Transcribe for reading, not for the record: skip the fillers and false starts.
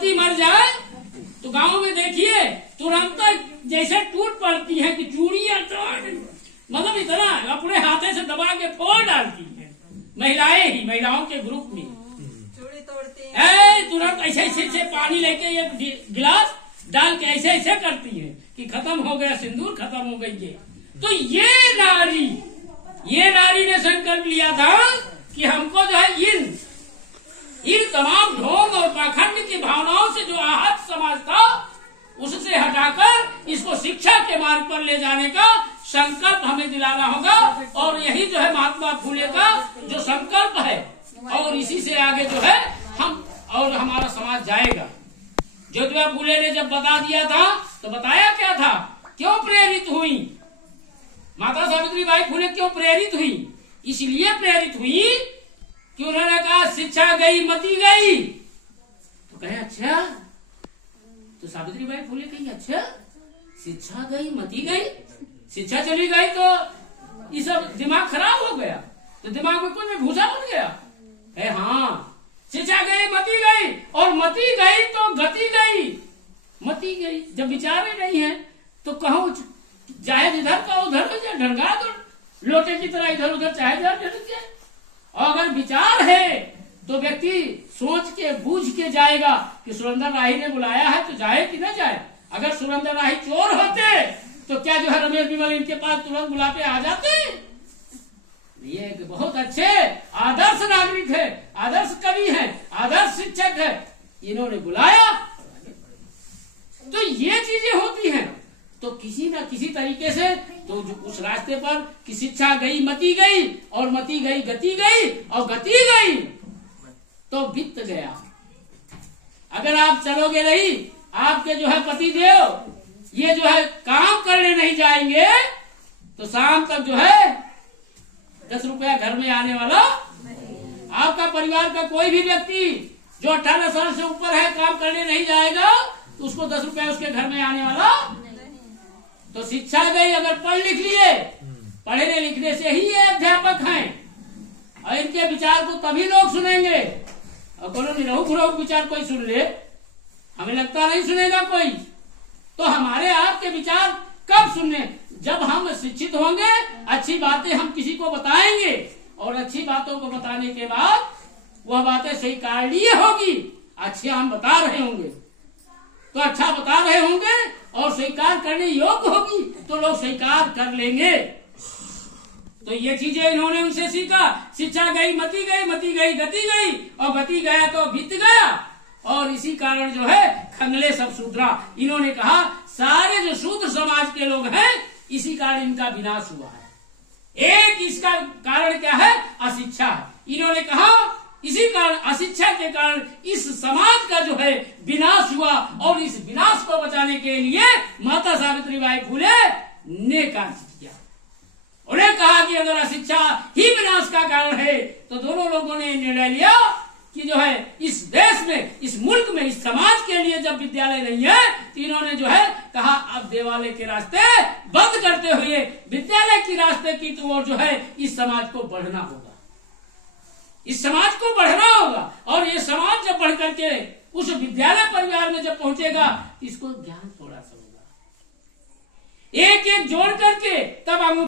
पति मर जाए तो गांव में देखिए तुरंत जैसे टूट पड़ती है कि चूड़ियां मतलब इतना अपने हाथे से दबा के फोड़ डालती है। महिलाएं ही, महिलाओं के ग्रुप में चूड़ी तोड़ती है, तुरंत ऐसे ऐसे पानी लेके एक गिलास डाल के ऐसे ऐसे करती है कि खत्म हो गया सिंदूर, खत्म हो गई ये। तो ये नारी ने संकल्प लिया था कि हमको जो है इन तमाम ढोंग और पाखंड की भावनाओं से जो आहत समाज था उससे हटाकर इसको शिक्षा के मार्ग पर ले जाने का संकल्प हमें दिलाना होगा। और यही जो है महात्मा फूले का जो संकल्प है और इसी से आगे जो है हम और हमारा समाज जाएगा। ज्योतिबा फूले ने जब बता दिया था तो बताया क्या था, क्यों प्रेरित हुई माता सावित्रीबाई फूले, क्यों प्रेरित हुई? इसलिए प्रेरित हुई कि उन्होंने कहा शिक्षा गई मती गई। तो कहे अच्छा, तो सावित्रीबाई फूले कही अच्छा शिक्षा गई मती गई, शिक्षा चली गई तो ये सब दिमाग खराब हो गया, तो दिमाग में कुछ भूसा बन गया है। हाँ, शिक्षा गई मती गई, और मती गई तो गति गई। मती गई जब विचार ही नहीं है तो कहो चाहे इधर का उधर हो जाए, ढंगा दो लोटे की तरह इधर उधर चाहे इधर ढंग जाए। और अगर विचार है तो व्यक्ति सोच के बूझ के जाएगा कि सुरेंद्र राही ने बुलाया है तो जाए कि न जाए। अगर सुरेंद्र राही चोर होते तो क्या जो है रमेश बिमल इनके पास तुरंत बुलाते आ जाते? ये एक बहुत अच्छे आदर्श नागरिक है, आदर्श कवि है, आदर्श शिक्षक है, इन्होंने बुलाया। तो ये चीजें होती हैं। तो किसी न किसी तरीके से तो जो उस रास्ते पर कि शिक्षा गई मती गई, और मती गई गति गई, और गति गई तो बीत गया। अगर आप चलोगे नहीं, आपके जो है पति देव ये जो है काम करने नहीं जाएंगे तो शाम तक जो है 10 रुपया घर में आने वाला। आपका परिवार का कोई भी व्यक्ति जो 18 साल से ऊपर है काम करने नहीं जाएगा तो उसको 10 रुपया उसके घर में आने वाला। तो शिक्षा गई, अगर पढ़ लिख लिए, पढ़ने लिखने से ही ये अध्यापक हैं, और इनके विचार को तभी लोग सुनेंगे। और कोनो निरहु खुरहु विचार कोई सुन ले, हमें लगता नहीं सुनेगा कोई। तो हमारे आपके विचार कब सुनने? जब हम शिक्षित होंगे, अच्छी बातें हम किसी को बताएंगे, और अच्छी बातों को बताने के बाद वह बातें स्वीकार्य होगी। अच्छी हम बता रहे होंगे तो अच्छा बता रहे होंगे, और स्वीकार करने योग्य होगी तो लोग स्वीकार कर लेंगे। तो ये चीजें इन्होंने उनसे सीखा। शिक्षा गई मती गई, मती गई गति गई, और गति गया तो बीत गया। और इसी कारण जो है खंगले सब शूद्रा। इन्होंने कहा सारे जो शूद्र समाज के लोग हैं इसी कारण इनका विनाश हुआ है। एक इसका कारण क्या है? अशिक्षा है। इन्होंने कहा इसी कारण, अशिक्षा के कारण इस समाज का जो है विनाश हुआ, और इस विनाश को बचाने के लिए माता सावित्रीबाई फूले ने कार्य किया। उन्हें कहा कि अगर अशिक्षा ही विनाश का कारण है तो दोनों लोगों ने निर्णय लिया कि जो है इस देश में, इस मुल्क में, इस समाज के लिए जब विद्यालय नहीं है तो इन्होंने जो है कहा अब देवालय के रास्ते बंद करते हुए विद्यालय के रास्ते की ओर जो है इस समाज को बढ़ना होगा, इस समाज को बढ़ना होगा। और ये समाज जब बढ़ करके उस विद्यालय परिवार में जब पहुंचेगा इसको ज्ञान थोड़ा सा होगा, एक एक जोड़ करके तब